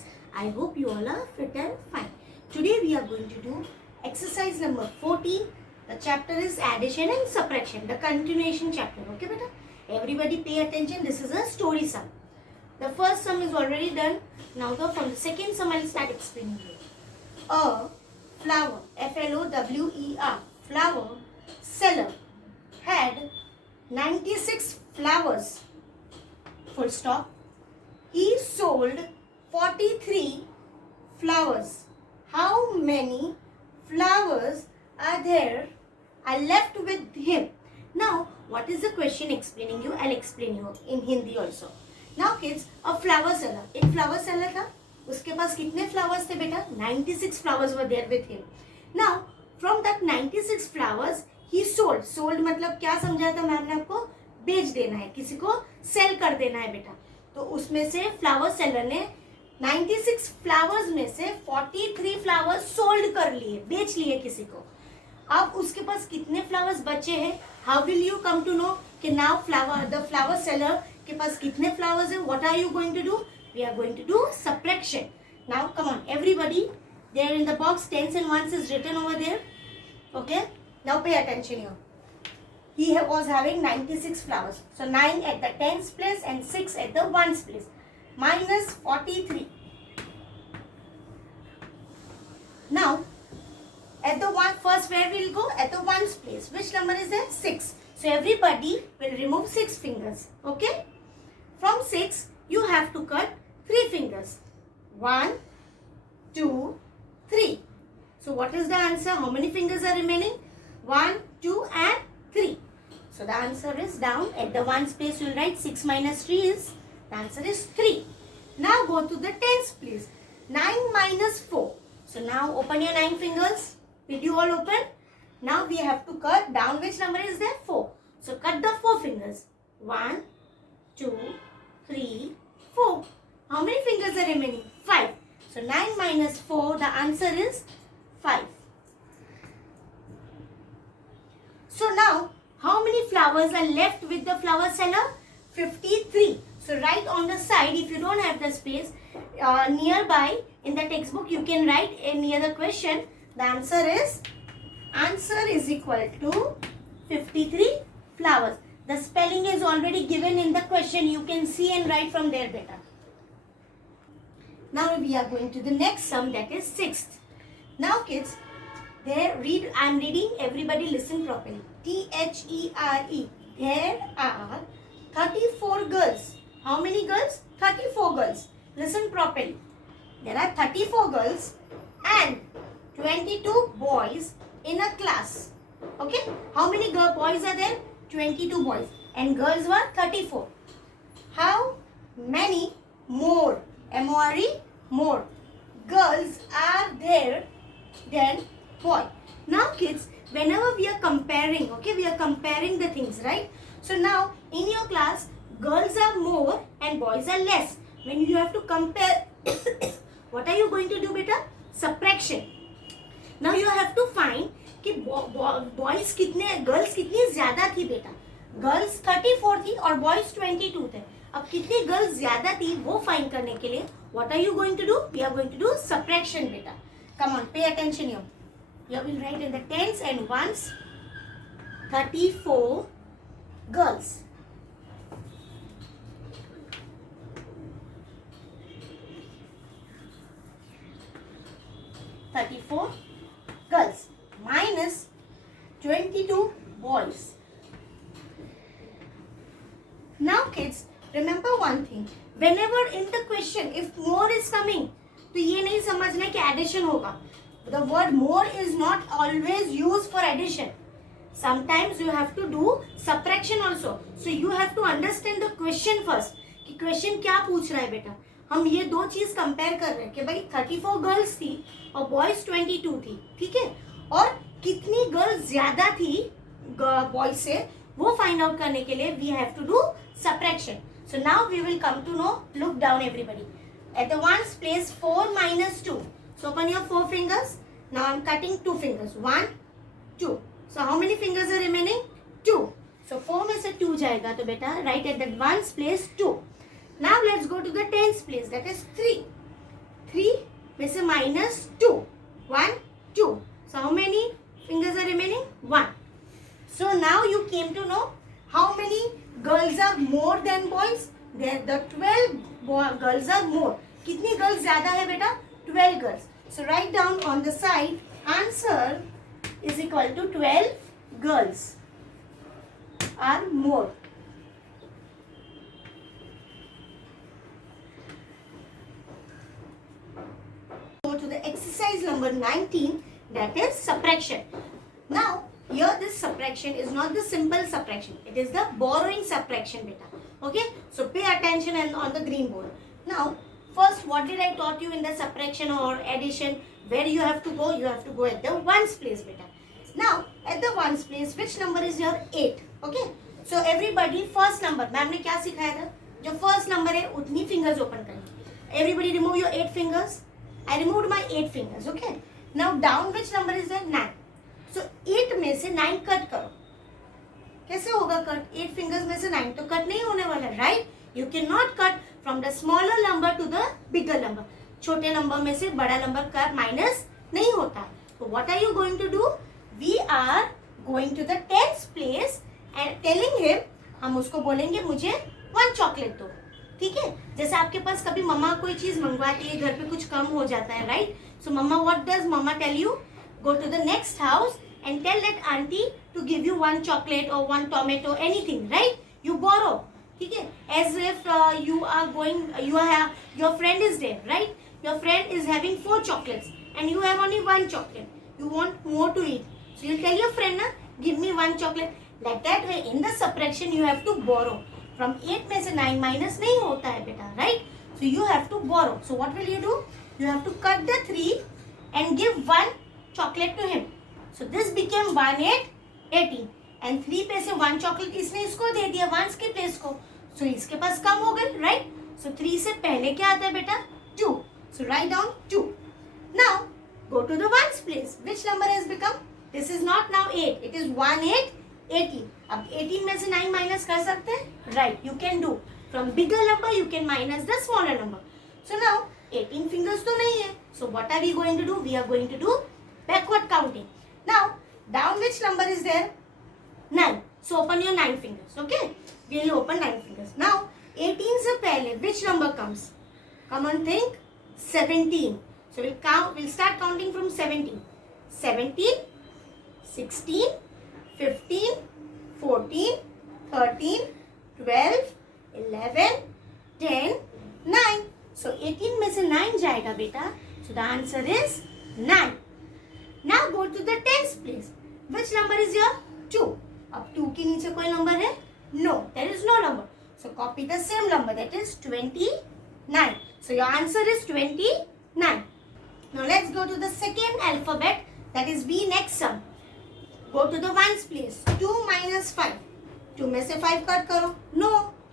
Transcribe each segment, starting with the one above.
kids. I hope you all are fit and fine. Today we are going to do exercise number 14. The chapter is addition and subtraction, the continuation chapter. Okay beta? Everybody pay attention. This is a story sum. The first sum is already done. Now from the second sum I will start explaining you. A flower, Flower, flower seller had 96 flowers. Full stop. He sold 43 flowers. How many flowers are left with him? Now, what is the question explaining you? I'll explain you in Hindi also. Now kids, a flower seller. एक flower seller था. उसके पास कितने flowers थे बेटा? 96 flowers were there with him. Now, from that 96 flowers, he sold. Sold मतलब क्या समझाया था मैम ने आपको? बेच देना है, किसी को सेल कर देना है बेटा. तो उसमें से फ्लावर सेलर ने 96 फ्लावर्स में से 43 फ्लावर्स सोल्ड कर लिए, बेच लिए किसी को. अब उसके पास कितने फ्लावर्स बचे हैं? How will you come to know कि नाउ द फ्लावर सेलर के पास कितने फ्लावर्स हैं? What are you going to do? We are going to do subtraction. Now come on everybody, there in the box tens and ones is written over there. Okay, now pay attention here. He was having 96 flowers. So 9 at the tens place and 6 at the ones place. Minus 43. Now, at the first where we'll go? At the ones place. Which number is there? 6. So everybody will remove 6 fingers. Okay? From 6, you have to cut 3 fingers. 1, 2, 3. So what is the answer? How many fingers are remaining? 1, 2 and 3. So the answer is down. At the ones place you will write 6 minus 3 is, the answer is 3. Now go to the tens place. 9 minus 4. So now open your 9 fingers. Did you all open? Now we have to cut down. Which number is there? 4. So cut the 4 fingers. 1, 2, 3, 4. How many fingers are remaining? 5. So 9 minus 4, the answer is 5. So now, how many flowers are left with the flower seller? 53. So write on the side, if you don't have the space, nearby in the textbook you can write any other question. The answer is equal to 53 flowers. The spelling is already given in the question. You can see and write from there better. Now we are going to the next sum, that is 6th. Now kids, I am reading, everybody listen properly. T-H-E-R-E. There are 34 girls. How many girls? 34 girls. Listen properly. There are 34 girls and 22 boys in a class. Okay? How many boys are there? 22 boys. And girls were 34. How many more? M-O-R-E? More. Girls are there than boy. Now kids, whenever we are comparing, okay, we are comparing the things, right? So now in your class, girls are more and boys are less. When you have to compare, what are you going to do beta? Subtraction. Now you have to find कि boys कितने, girls कितनी ज़्यादा थी बेटा? Girls 34 थी और boys 22 थे. अब कितनी girls ज़्यादा थी वो find करने के लिए what are you going to do? We are going to do subtraction beta. Come on, pay attention here. You will write in the tens and ones 34 girls. Girls minus 22 boys. Now kids, remember one thing. Whenever in the question, if more is coming, तो ये नहीं समझना कि addition होगा. The word more is not always used for addition. Sometimes you have to do subtraction also. So you have to understand the question first. कि question क्या पूछ रहा है बेटा? हम ये दो चीज कंपेयर कर रहे हैं कि भाई 34 गर्ल्स थी और बॉयज 22 थी, ठीक है? और कितनी गर्ल्स ज्यादा थी बॉयज से वो फाइंड आउट करने के लिए we have to do subtraction. So now we will come to know. Look down everybody. At the ones place 4 minus 2. So open your 4 fingers. Now I am cutting 2 fingers. 1, 2. So how many fingers are remaining? 2. So 4 में से 2 जाएगा तो बेटा write at the ones place 2. Now let's go to the tens place, that is 3. minus 2. 1, 2. So how many fingers are remaining? 1. So now you came to know how many girls are more than boys. The 12 girls are more. कितनी girls ज़्यादा है बेटा? 12 girls. So write down on the side, answer is equal to 12 girls are more. Go to the exercise number 19, that is subtraction. Now here this subtraction is not the simple subtraction, it is the borrowing subtraction beta. Okay, so pay attention and on the green board. Now first, what did I taught you in the subtraction or addition? Where you have to go? You have to go at the ones place beta. Now at the ones place, which number is your 8? Okay, so everybody first number, ma'am ने क्या सिखाया था? जो first number है उतनी fingers open करेंगे. Everybody remove your 8 fingers. I removed my 8 fingers. Okay, now down which number is there? 9. So 8 में से 9 कट करो. कैसे होगा कट? 8 fingers में से 9 तो कट नहीं होने वाला, right? You cannot cut from the smaller number to the bigger number. छोटे नंबर में से बड़ा नंबर का माइनस नहीं होता है. So what are you going to do? We are going to the 10th place and telling him, हम उसको बोलेंगे मुझे 1 चॉकलेट दो. ठीक है, जैसे आपके पास कभी मम्मा कोई चीज मंगवाती है, घर पे कुछ कम हो जाता है, right? So mama, what does mama tell you? Go to the next house and tell that auntie to give you 1 chocolate or 1 tomato, anything, right? You borrow. ठीक है, as if you are going, your friend is there, right? Your friend is having 4 chocolates and you have only 1 chocolate. You want more to eat, so you tell your friend, na, give me 1 chocolate. Like that way, in the subtraction you have to borrow. From 8 में से 9 minus नहीं होता है बेटा, right? So you have to borrow. So what will you do? You have to cut the 3 and give 1 chocolate to him. So this became 1, 8, 18. And 3 पे से 1 chocolate इसने इसको दे दिया 1 के प्लेस को. So इसके पास कम हो गई, right? So 3 से पहले क्या आता है बेटा? 2. So write down 2. Now go to the ones place. Which number has become? This is not now 8. It is 1, 8, 18. अब 18 में से 9 माइनस कर सकते हैं? Right, you can do. From bigger number you can minus the smaller number. So now 18 fingers तो नहीं है. So what are we going to do? We are going to do backward counting. Now down which number is there? 9. So open your 9 fingers. Okay, we'll open 9 fingers. Now 18 से पहले which number comes? Come on, think. 17. So we'll start counting from 17. 17, 16, 15, 14, 13, 12, 11, 10, 9. So 18 में से 9 जाएगा बेटा. So the answer is 9. Now go to the 10th place. Which number is your 2? अब 2 के नीचे कोई number है? No, there is no number. So copy the same number, that is 29. So your answer is 29. Now let's go to the second alphabet, that is B next sum. Go to the ones place. 2 minus 5. 2 में से 5 cut करो. No,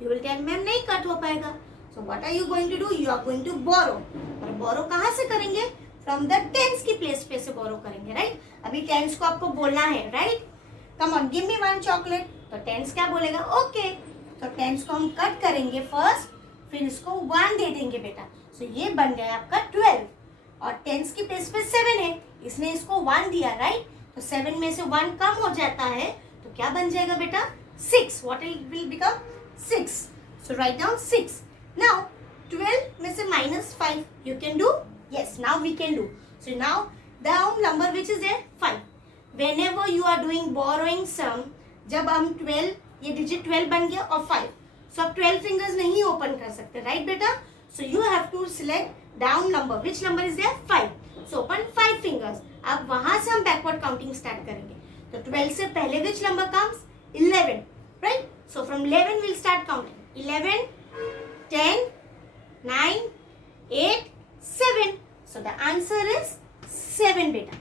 you will tell ma'am नहीं cut हो पाएगा. So what are you going to do? You are going to borrow. और borrow कहाँ से करेंगे? From the tens की place पे से borrow करेंगे, right? अभी tens को आपको बोलना है, right? Come on, give me 1 chocolate. तो tens क्या बोलेगा? Okay. तो tens को हम कट करेंगे first, फिर इसको 1 दे देंगे बेटा. So ये बन गया आपका 12. और tens की place पे 7 है, इसने इसको 1 दिया, right? तो 7 में से 1 कम हो जाता है, तो क्या बन जाएगा बेटा? 6. What will become? 6. So write down 6. Now 12 में से minus 5 you can do? Yes, now we can do. So now down number which is there? 5. Whenever you are doing borrowing sum, जब हम 12, ये digit 12 बन गया और 5. So आप 12 fingers नहीं open कर सकते, right बेटा? So you have to select down number. Which number is there? 5. So open 5 fingers. अब वहाँ से हम backward counting start करेंगे. तो 12 से पहले which number comes? 11, right? So from 11 we'll start counting. 11, 10, 9, 8, 7. So the answer is 7 बेटा.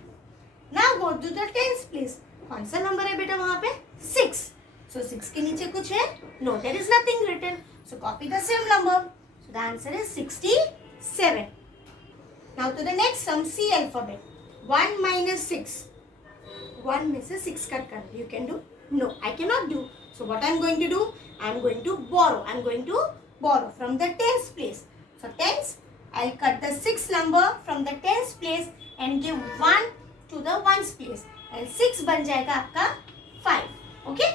Now go to the tens please. कौन सा number है बेटा वहाँ पे? 6. So 6 के नीचे कुछ है? No, there is nothing written. So copy the same number. So the answer is 67. Now to the next sum, C alphabet. 1 minus 6. 1 में से 6 कट कर. You can do? No, I cannot do. So what I am going to do? I am going to borrow. I am going to borrow from the tens place. So tens I'll cut the 6 number from the tens place and give 1 to the ones place and 6 बन जाएगा आपका 5. Okay?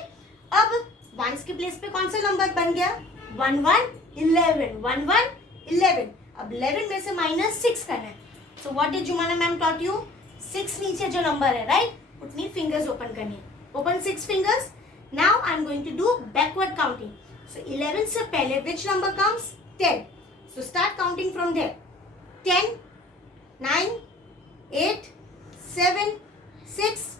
अब ones के place पे कौन सा number बन गया? 1 1 11 1 1 11. अब 11 में से minus 6 करना है. So what did Jumana ma'am taught you? 6 नीचे जो नंबर है, right? उतनी fingers open करनी है. Open 6 fingers. Now I'm going to do backward counting. So 11 से पहले which number comes? 10. So start counting from there. 10, 9, 8, 7, 6,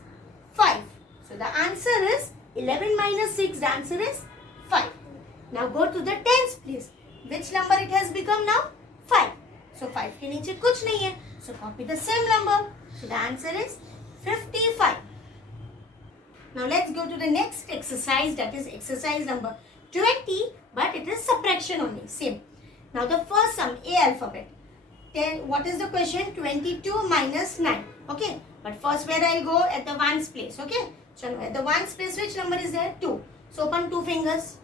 5. So the answer is 11 minus 6. The answer is 5. Now go to the tens place. Which number it has become now? 5. So 5 के नीचे कुछ नहीं है. So copy the same number. So the answer is 55. Now let's go to the next exercise, that is exercise number 20, but it is subtraction only. Same. Now the first sum, A alphabet. Then what is the question? 22 minus 9. Okay. But first where I'll go? At the ones place. Okay. So at the ones place which number is there? 2. So open 2 fingers.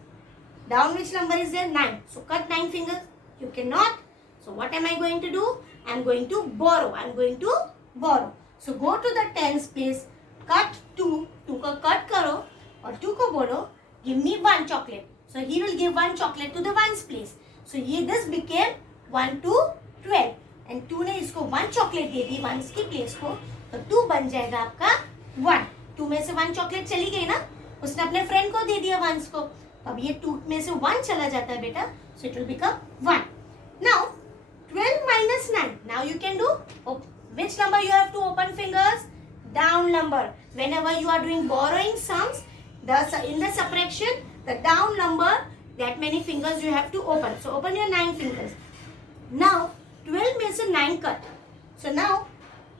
Down which number is there? 9. So cut 9 fingers. You cannot. So what am I going to do? I am going to borrow. I am going to borrow. So go to the tens place. Cut 2. 2 को cut करो और 2 को बोलो give me 1 chocolate. So he will give 1 chocolate to the ones place. So this became 1 to 12 and 2 ने इसको 1 chocolate दे दी ones की place को, तो 2 बन जाएगा आपका 1. 2 में से 1 chocolate चली गई ना, उसने अपने friend को दे दिया ones को, अब ये 2 में से 1 चला जाता है बेटा, so it will become 1. Now 12 minus 9. Now you can do which number you have to open fingers? Down number. Whenever you are doing borrowing sums, in the subtraction, the down number, that many fingers you have to open. So open your 9 fingers. Now 12 में से 9 cut. So now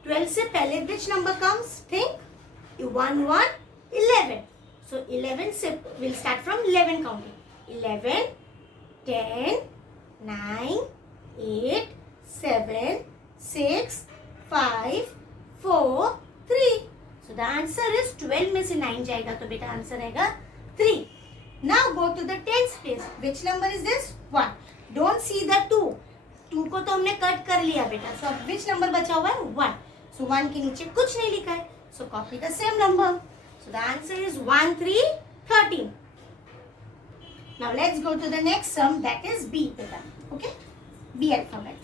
12 से पहले which number comes? Think. 1 1 11. So 11 से we'll start from 11 counting. 11, 10, 9, 8, 7, 6, 5, 4, 3. So the answer is 12 में से 9 जाएगा तो बेटा आंसर रहेगा 3. Now go to the tens place. Which number is this? 1. Don't see the 2. 2 को तो हमने कट कर लिया बेटा. So अब which number बचा हुआ है? 1. So 1 के नीचे कुछ नहीं लिखा है. So copy the same number. So the answer is 1 3 13. Now let's go to the next sum, that is B beta. Okay? B alphabet.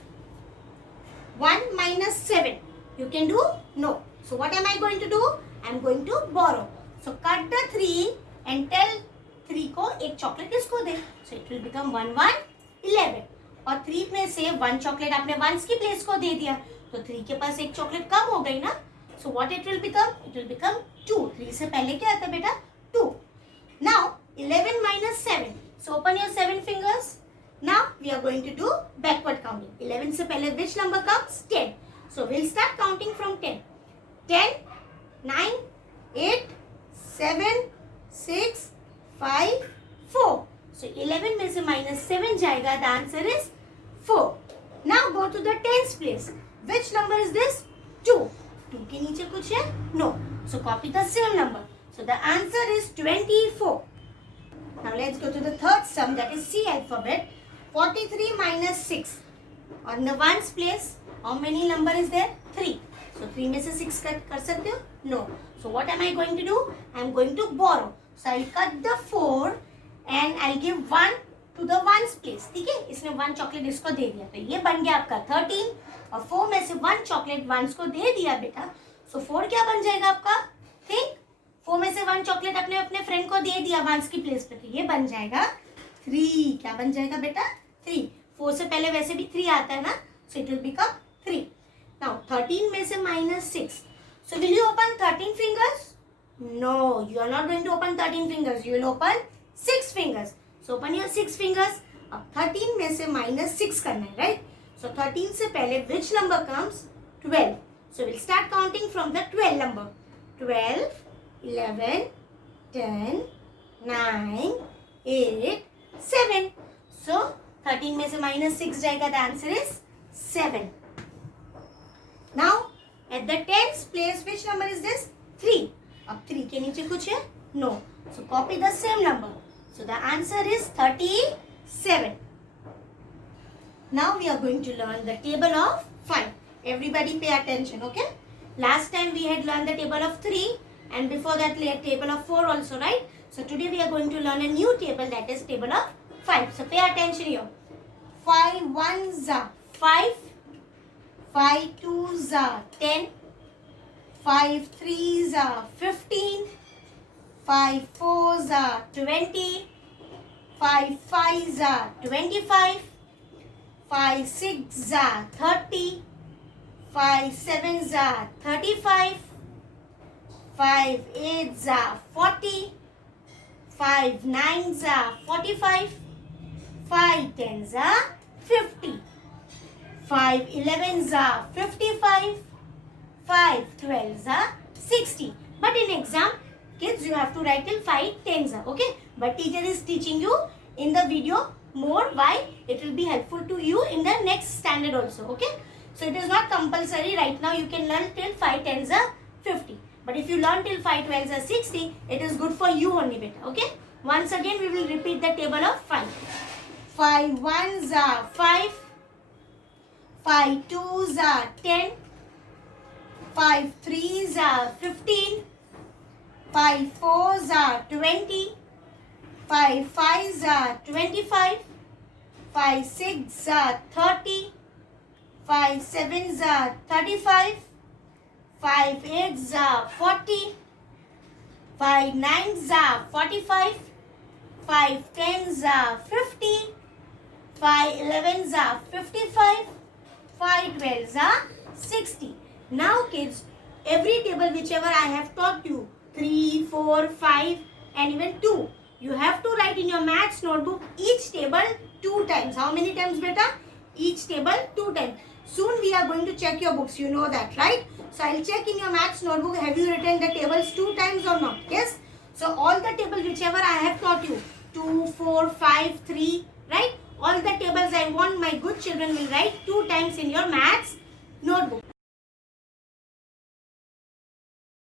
1 minus 7. You can do? No. So what am I going to do? I am going to borrow. So cut the 3 and tell 3 को एक chocolate इसको दे. So it will become 1 1 11. और 3 में से 1 chocolate आपने ones की place को दे दिया. तो 3 के पास एक chocolate कम हो गई ना. So what it will become? It will become 2. 3 से पहले क्या आता है बेटा? 2. Now 11 minus 7. So open your 7 fingers. Now we are going to do backward counting. 11 से पहले which number comes? 10. So we'll start counting from 10. 10, 9, 8, 7, 6, 5, 4. So 11 में से minus 7 जाएगा. The answer is 4. Now go to the tens place. Which number is this? 2. 2 के नीचे कुछ है? No. So copy the same number. So the answer is 24. Now let's go to the third sum, that is C alphabet. 43 minus 6. On the ones place, how many number is there? 3. So 3 में से 6 cut कर सकते हो? No. So what am I going to do? I am going to borrow. So I'll cut the 4 and I'll give 1 to the ones place. ठीक है? इसने 1 chocolate इसको दे दिया. तो ये बन गया आपका 13 और 4 में से 1 chocolate ones को दे दिया बेटा. So 4 क्या बन जाएगा आपका? Think. 4 में से 1 chocolate अपने अपने friend को दे दिया ones की place पे. तो ये बन जाएगा 3. क्या बन जाएगा बेटा? 3. 4 से पहले वैसे भी 3 आता है ना. So it will become 3. Now 13 में से minus 6. So will you open 13 fingers? No, you are not going to open 13 fingers. You will open 6 fingers. So open your 6 fingers. अब 13 में से minus 6 करना है, right? So 13 से पहले which number comes? 12. So we'll start counting from the 12 number. 12, 11, 10, 9, 8, 7. So 13 में से minus 6 जाएगा. The answer is 7. Now at the tens place, which number is this? 3. अब 3 के नीचे कुछ है? No. So copy the same number. So the answer is 37. Now we are going to learn the table of 5. Everybody pay attention, okay? Last time we had learned the table of 3 and before that we had table of 4 also, right? So today we are going to learn a new table, that is table of 5. So pay attention here. 5 ones are 5, 5 twos are 10, 5 threes are 15, 5 fours are 20, 5 fives are 25, 5 sixes are 30, 5 sevens are 35, 5 eights are 40, 5 nines are 45, 5 tens are 50, 5 elevens are 55, 5 12s are 60. But in exam, kids, you have to write till 5 tens are, okay? But teacher is teaching you in the video more. Why? It will be helpful to you in the next standard also, okay? So it is not compulsory right now. You can learn till 5 tens are 50. But if you learn till 5 12s are 60, it is good for you only, beta, okay? Once again, we will repeat the table of 5. 5 ones are 5, 5 twos are 10, 5 threes are 15, 5 fours are 20, 5 fives are 25, 5 sixes are 30, 5 sevens are 35, 5 eights are 40, 5 nines are 45, 5 tens are 50, 5 elevens are 55, 5 12s are 60. Now kids, every table whichever I have taught you, 3, 4, 5 and even 2, you have to write in your maths notebook each table 2 times. How many times, beta? Each table 2 times. Soon we are going to check your books, you know that, right? So I'll check in your maths notebook, have you written the tables 2 times or not? Yes? So all the tables whichever I have taught you, 2, 4, 5, 3, right? All the tables I want my good children will write 2 times in your maths notebook.